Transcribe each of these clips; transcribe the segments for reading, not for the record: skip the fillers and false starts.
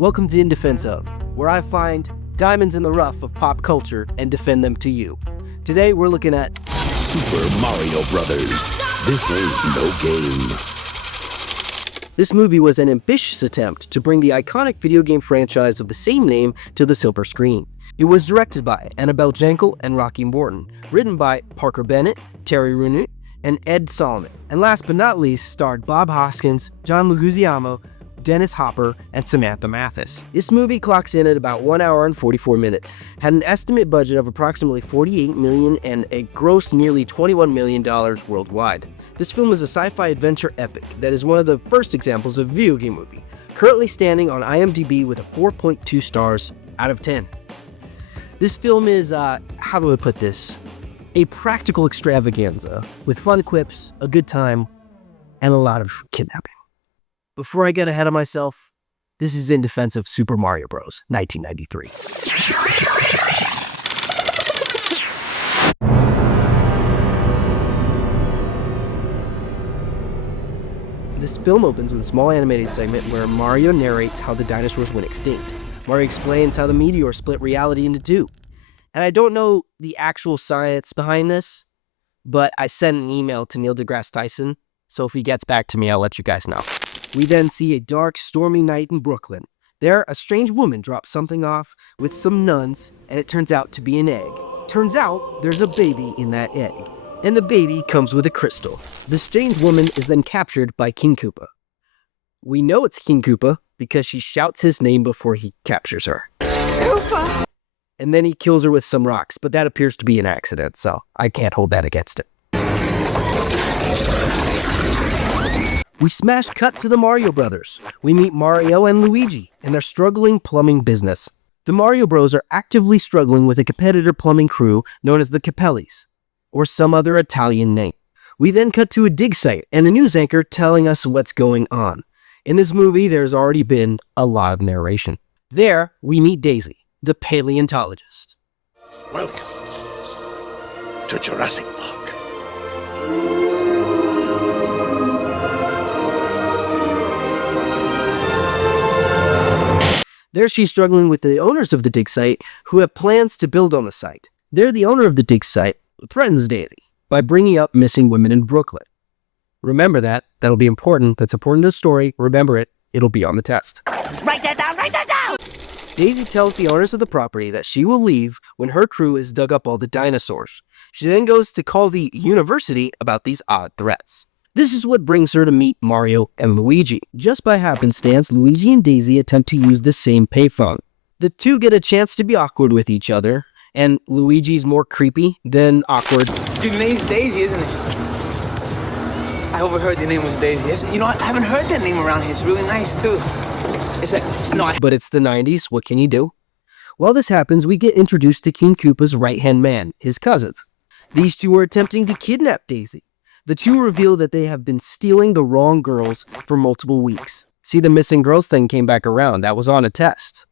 Welcome to In Defense Of, where I find diamonds in the rough of pop culture and defend them to you. Today we're looking at Super Mario Brothers. This ain't no game. This movie was an ambitious attempt to bring the iconic video game franchise of the same name to the silver screen. It was directed by Annabelle Jankel and Rocky Morton, written by Parker Bennett, Terry Rooney, and Ed Solomon, and last but not least starred Bob Hoskins, John Leguizamo, Dennis Hopper, and Samantha Mathis. This movie clocks in at about 1 hour and 44 minutes, had an estimate budget of approximately $48 million and a gross nearly $21 million worldwide. This film is a sci-fi adventure epic that is one of the first examples of a video game movie, currently standing on IMDb with a 4.2 stars out of 10. This film is, how do I put this? A practical extravaganza with fun quips, a good time, and a lot of kidnapping. Before I get ahead of myself, this is In Defense of Super Mario Bros. 1993. This film opens with a small animated segment where Mario narrates how the dinosaurs went extinct. Mario explains how the meteor split reality into two. And I don't know the actual science behind this, but I sent an email to Neil deGrasse Tyson, so if he gets back to me, I'll let you guys know. We then see a dark, stormy night in Brooklyn. There, a strange woman drops something off with some nuns, and it turns out to be an egg. Turns out there's a baby in that egg, and the baby comes with a crystal. The strange woman is then captured by King Koopa. We know it's King Koopa because she shouts his name before he captures her. Koopa! And then he kills her with some rocks, but that appears to be an accident, so I can't hold that against him. We smash cut to the Mario Brothers. We meet Mario and Luigi and their struggling plumbing business. The Mario Bros are actively struggling with a competitor plumbing crew known as the Capellis, or some other Italian name. We then cut to a dig site and a news anchor telling us what's going on. In this movie, there's already been a lot of narration. There, we meet Daisy, the paleontologist. Welcome to Jurassic Park. There she's struggling with the owners of the dig site who have plans to build on the site. There the owner of the dig site threatens Daisy by bringing up missing women in Brooklyn. Remember that. That'll be important. That's important to the story. Remember it. It'll be on the test. Write that down! Write that down! Daisy tells the owners of the property that she will leave when her crew has dug up all the dinosaurs. She then goes to call the university about these odd threats. This is what brings her to meet Mario and Luigi. Just by happenstance, Luigi and Daisy attempt to use the same payphone. The two get a chance to be awkward with each other, and Luigi's more creepy than awkward. Your name's Daisy, isn't it? I overheard your name was Daisy. You know, I haven't heard that name around here. It's really nice, too. It's like, no. But it's the 90s. What can you do? While this happens, we get introduced to King Koopa's right-hand man, his cousins. These two are attempting to kidnap Daisy. The two reveal that they have been stealing the wrong girls for multiple weeks. See, the missing girls thing came back around. That was on a test.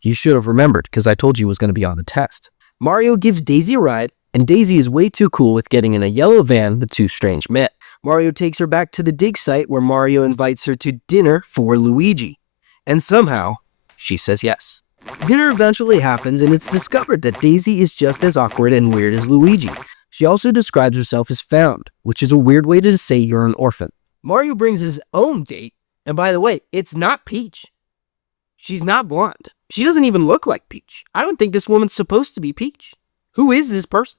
You should have remembered, because I told you it was going to be on the test. Mario gives Daisy a ride, and Daisy is way too cool with getting in a yellow van the two strange met. Mario takes her back to the dig site where Mario invites her to dinner for Luigi. And somehow, she says yes. Dinner eventually happens, and it's discovered that Daisy is just as awkward and weird as Luigi. She also describes herself as found, which is a weird way to say you're an orphan. Mario brings his own date, and by the way, it's not Peach. She's not blonde. She doesn't even look like Peach. I don't think this woman's supposed to be Peach. Who is this person?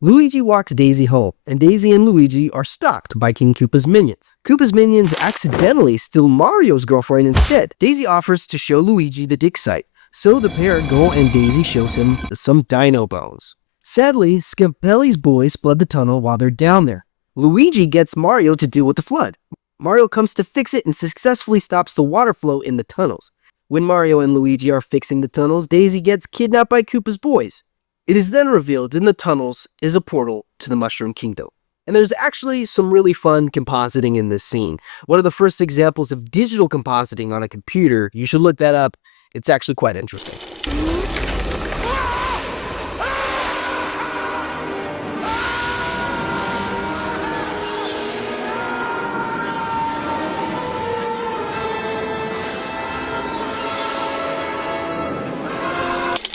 Luigi walks Daisy home, and Daisy and Luigi are stalked by King Koopa's minions. Koopa's minions accidentally steal Mario's girlfriend instead. Daisy offers to show Luigi the dig site, so the pair go and Daisy shows him some dino bones. Sadly, Scapelli's boys flood the tunnel while they're down there. Luigi gets Mario to deal with the flood. Mario comes to fix it and successfully stops the water flow in the tunnels. When Mario and Luigi are fixing the tunnels, Daisy gets kidnapped by Koopa's boys. It is then revealed in the tunnels is a portal to the Mushroom Kingdom. And there's actually some really fun compositing in this scene. One of the first examples of digital compositing on a computer. You should look that up. It's actually quite interesting.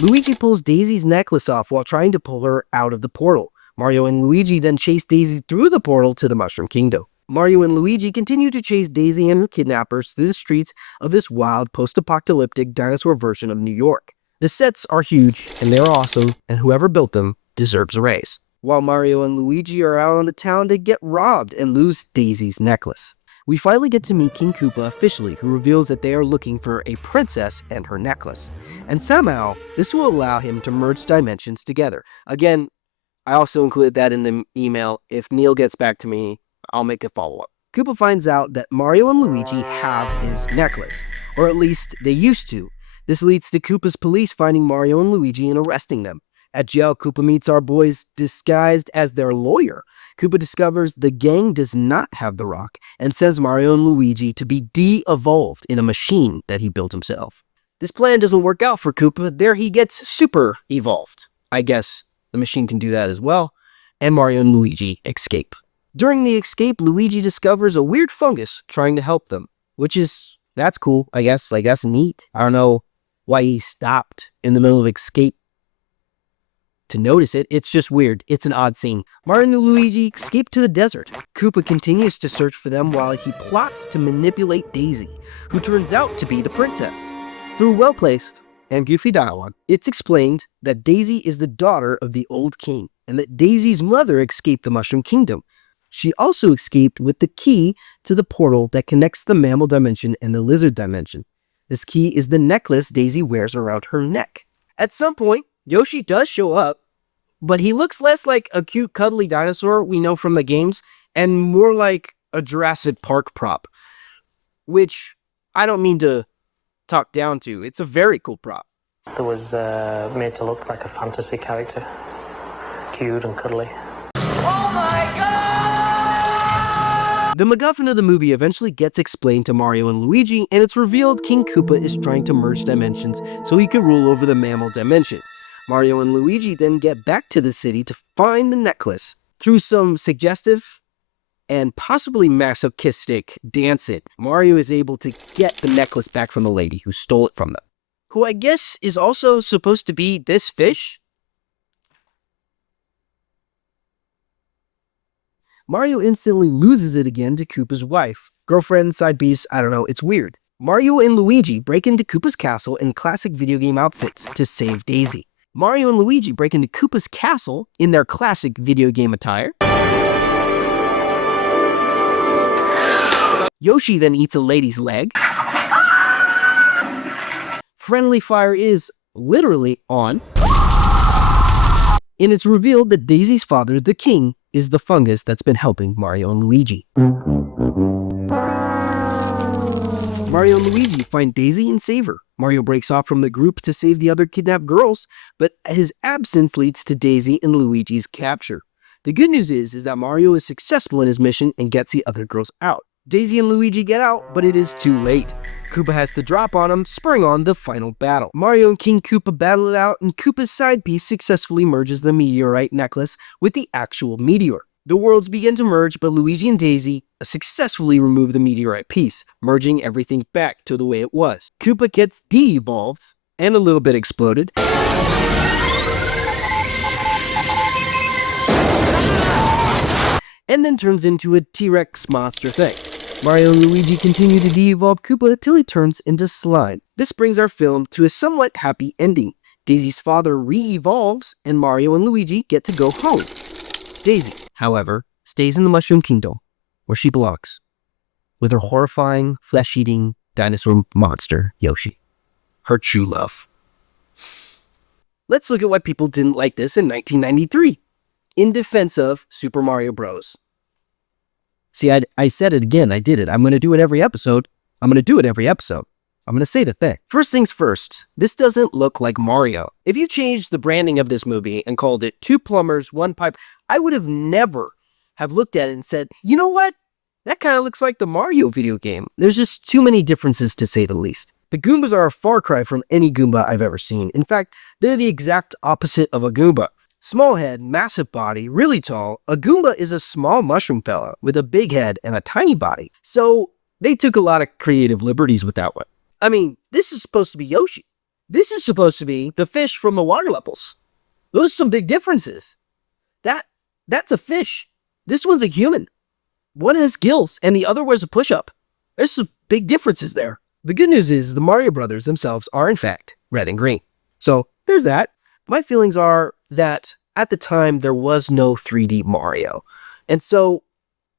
Luigi pulls Daisy's necklace off while trying to pull her out of the portal. Mario and Luigi then chase Daisy through the portal to the Mushroom Kingdom. Mario and Luigi continue to chase Daisy and her kidnappers through the streets of this wild, post-apocalyptic dinosaur version of New York. The sets are huge, and they're awesome, and whoever built them deserves a raise. While Mario and Luigi are out on the town, they get robbed and lose Daisy's necklace. We finally get to meet King Koopa officially, who reveals that they are looking for a princess and her necklace. And somehow, this will allow him to merge dimensions together. Again, I also included that in the email. If Neil gets back to me, I'll make a follow-up. Koopa finds out that Mario and Luigi have his necklace, or at least they used to. This leads to Koopa's police finding Mario and Luigi and arresting them. At jail, Koopa meets our boys disguised as their lawyer. Koopa discovers the gang does not have the rock and sends Mario and Luigi to be de-evolved in a machine that he built himself. This plan doesn't work out for Koopa. There he gets super evolved. I guess the machine can do that as well. And Mario and Luigi escape. During the escape, Luigi discovers a weird fungus trying to help them, that's cool, I guess. Like, that's neat. I don't know why he stopped in the middle of escape to notice it. It's just weird. It's an odd scene. Mario and Luigi escape to the desert. Koopa continues to search for them while he plots to manipulate Daisy, who turns out to be the princess. Through well-placed and goofy dialogue, it's explained that Daisy is the daughter of the old king, and that Daisy's mother escaped the Mushroom Kingdom. She also escaped with the key to the portal that connects the mammal dimension and the lizard dimension. This key is the necklace Daisy wears around her neck. At some point, Yoshi does show up, but he looks less like a cute, cuddly dinosaur we know from the games, and more like a Jurassic Park prop, which I don't mean to talk down to. It's a very cool prop. It was made to look like a fantasy character, cute and cuddly. The MacGuffin of the movie eventually gets explained to Mario and Luigi, and it's revealed King Koopa is trying to merge dimensions so he can rule over the mammal dimension. Mario and Luigi then get back to the city to find the necklace. Through some suggestive and possibly masochistic dancing, Mario is able to get the necklace back from the lady who stole it from them, who I guess is also supposed to be this fish? Mario instantly loses it again to Koopa's wife. Girlfriend, side piece, I don't know, it's weird. Mario and Luigi break into Koopa's castle in classic video game outfits to save Daisy. Mario and Luigi break into Koopa's castle in their classic video game attire. Yoshi then eats a lady's leg. Friendly fire is literally on. And it's revealed that Daisy's father, the king, is the fungus that's been helping Mario and Luigi. Mario and Luigi find Daisy and save her. Mario breaks off from the group to save the other kidnapped girls, but his absence leads to Daisy and Luigi's capture. The good news is that Mario is successful in his mission and gets the other girls out. Daisy and Luigi get out, but it is too late. Koopa has the drop on him, spurring on the final battle. Mario and King Koopa battle it out, and Koopa's side piece successfully merges the meteorite necklace with the actual meteor. The worlds begin to merge, but Luigi and Daisy successfully remove the meteorite piece, merging everything back to the way it was. Koopa gets de-evolved, and a little bit exploded. And then turns into a T-Rex monster thing. Mario and Luigi continue to de-evolve Koopa till he turns into slime. This brings our film to a somewhat happy ending. Daisy's father re-evolves, and Mario and Luigi get to go home. Daisy, however, stays in the Mushroom Kingdom, where she belongs, with her horrifying, flesh-eating dinosaur monster, Yoshi. Her true love. Let's look at why people didn't like this in 1993. In defense of Super Mario Bros. See, I said it again. I did it. I'm going to do it every episode. I'm going to say the thing. First things first, this doesn't look like Mario. If you changed the branding of this movie and called it Two Plumbers, One Pipe, I would have never have looked at it and said, you know what? That kind of looks like the Mario video game. There's just too many differences to say the least. The Goombas are a far cry from any Goomba I've ever seen. In fact, they're the exact opposite of a Goomba. Small head, massive body, really tall, a Goomba is a small mushroom fella with a big head and a tiny body. So they took a lot of creative liberties with that one. I mean, this is supposed to be Yoshi. This is supposed to be the fish from the water levels. Those are some big differences. That's a fish. This one's a human. One has gills and the other wears a push-up. There's some big differences there. The good news is the Mario brothers themselves are in fact red and green. So there's that. My feelings are that at the time there was no 3D Mario. And so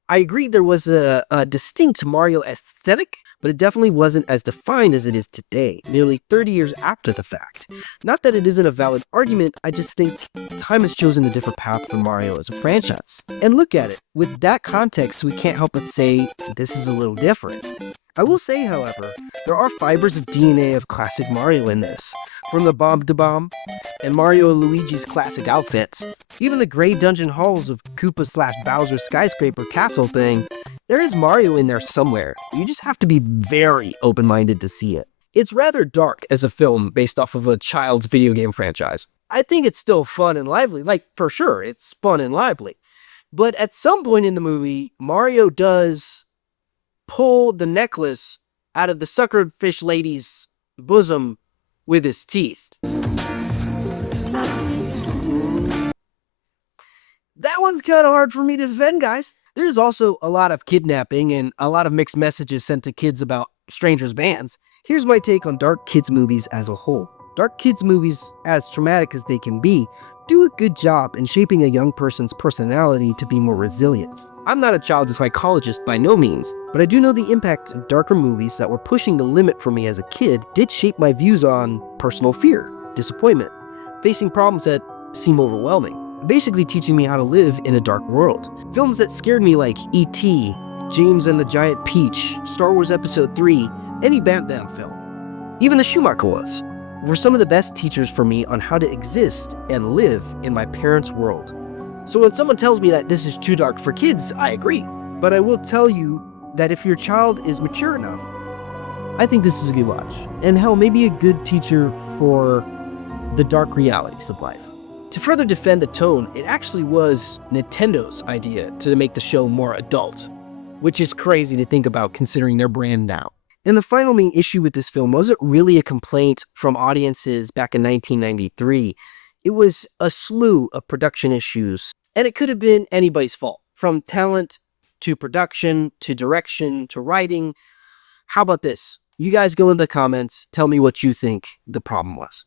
I agree there was a distinct Mario aesthetic, but it definitely wasn't as defined as it is today, nearly 30 years after the fact. Not that it isn't a valid argument, I just think time has chosen a different path for Mario as a franchise. And look at it, with that context, we can't help but say this is a little different. I will say, however, there are fibers of DNA of classic Mario in this. From the Bomb to Bomb and Mario and Luigi's classic outfits, even the gray dungeon halls of Koopa/Bowser's skyscraper castle thing, there is Mario in there somewhere. You just have to be very open-minded to see it. It's rather dark as a film based off of a child's video game franchise. I think it's still fun and lively, like for sure, it's fun and lively. But at some point in the movie, Mario does pull the necklace out of the suckered fish lady's bosom with his teeth. That one's kind of hard for me to defend, guys. There's also a lot of kidnapping and a lot of mixed messages sent to kids about strangers' bands. Here's my take on dark kids movies as a whole. Dark kids movies, as traumatic as they can be, do a good job in shaping a young person's personality to be more resilient. I'm not a child psychologist by no means, but I do know the impact of darker movies that were pushing the limit for me as a kid did shape my views on personal fear, disappointment, facing problems that seem overwhelming, basically teaching me how to live in a dark world. Films that scared me like E.T., James and the Giant Peach, Star Wars Episode 3, any Batman film, even the Schumacher was, were some of the best teachers for me on how to exist and live in my parents' world. So when someone tells me that this is too dark for kids, I agree. But I will tell you that if your child is mature enough, I think this is a good watch. And hell, maybe a good teacher for the dark realities of life. To further defend the tone, it actually was Nintendo's idea to make the show more adult, which is crazy to think about considering their brand now. And the final main issue with this film wasn't really a complaint from audiences back in 1993. It was a slew of production issues, and it could have been anybody's fault, from talent to production to direction to writing. How about this? You guys go in the comments, tell me what you think the problem was.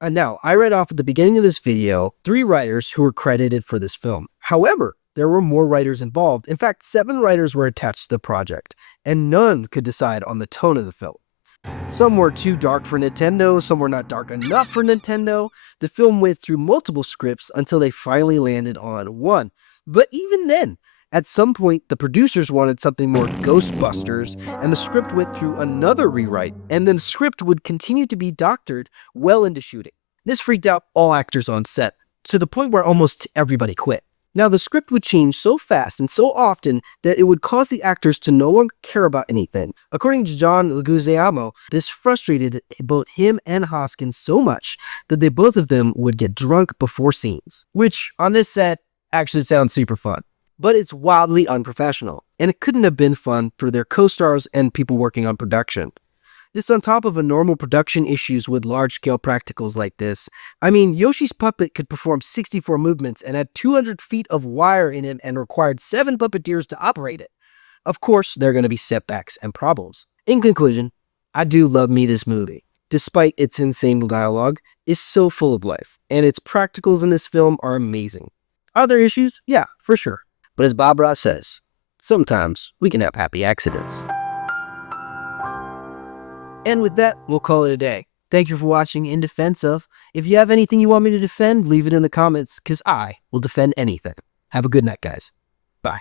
And now, I read off at the beginning of this video 3 writers who were credited for this film. However, there were more writers involved. In fact, 7 writers were attached to the project, and none could decide on the tone of the film. Some were too dark for Nintendo, some were not dark enough for Nintendo. The film went through multiple scripts until they finally landed on one. But even then, at some point, the producers wanted something more Ghostbusters, and the script went through another rewrite, and then the script would continue to be doctored well into shooting. This freaked out all actors on set, to the point where almost everybody quit. Now, the script would change so fast and so often that it would cause the actors to no longer care about anything. According to John Leguizamo, this frustrated both him and Hoskins so much that they both of them would get drunk before scenes. Which, on this set, actually sounds super fun. But it's wildly unprofessional, and it couldn't have been fun for their co-stars and people working on production. This on top of a normal production issues with large-scale practicals like this. I mean, Yoshi's puppet could perform 64 movements and had 200 feet of wire in him and required 7 puppeteers to operate it. Of course, there are going to be setbacks and problems. In conclusion, I do love me this movie. Despite its insane dialogue, it's so full of life, and its practicals in this film are amazing. Are there issues? Yeah, for sure. But as Bob Ross says, sometimes we can have happy accidents. And with that, we'll call it a day. Thank you for watching In Defense Of. If you have anything you want me to defend, leave it in the comments, because I will defend anything. Have a good night, guys. Bye.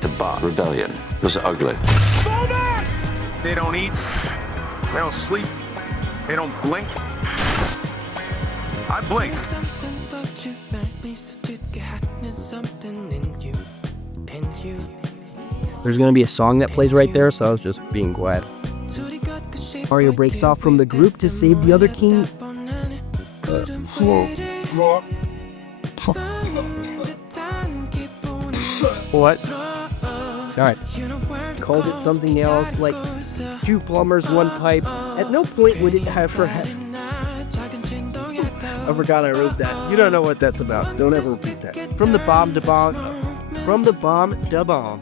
The Bot Rebellion was ugly. They don't eat, they don't sleep, they don't blink. I blink. There's going to be a song that plays right there, so I was just being quiet. Mario breaks off from the group to save the other king. What? Alright. Called it something else, like 2 plumbers, 1 pipe. At no point would it have I forgot I wrote that. You don't know what that's about. Don't ever repeat that. From the bomb to bomb. From the bomb to bomb.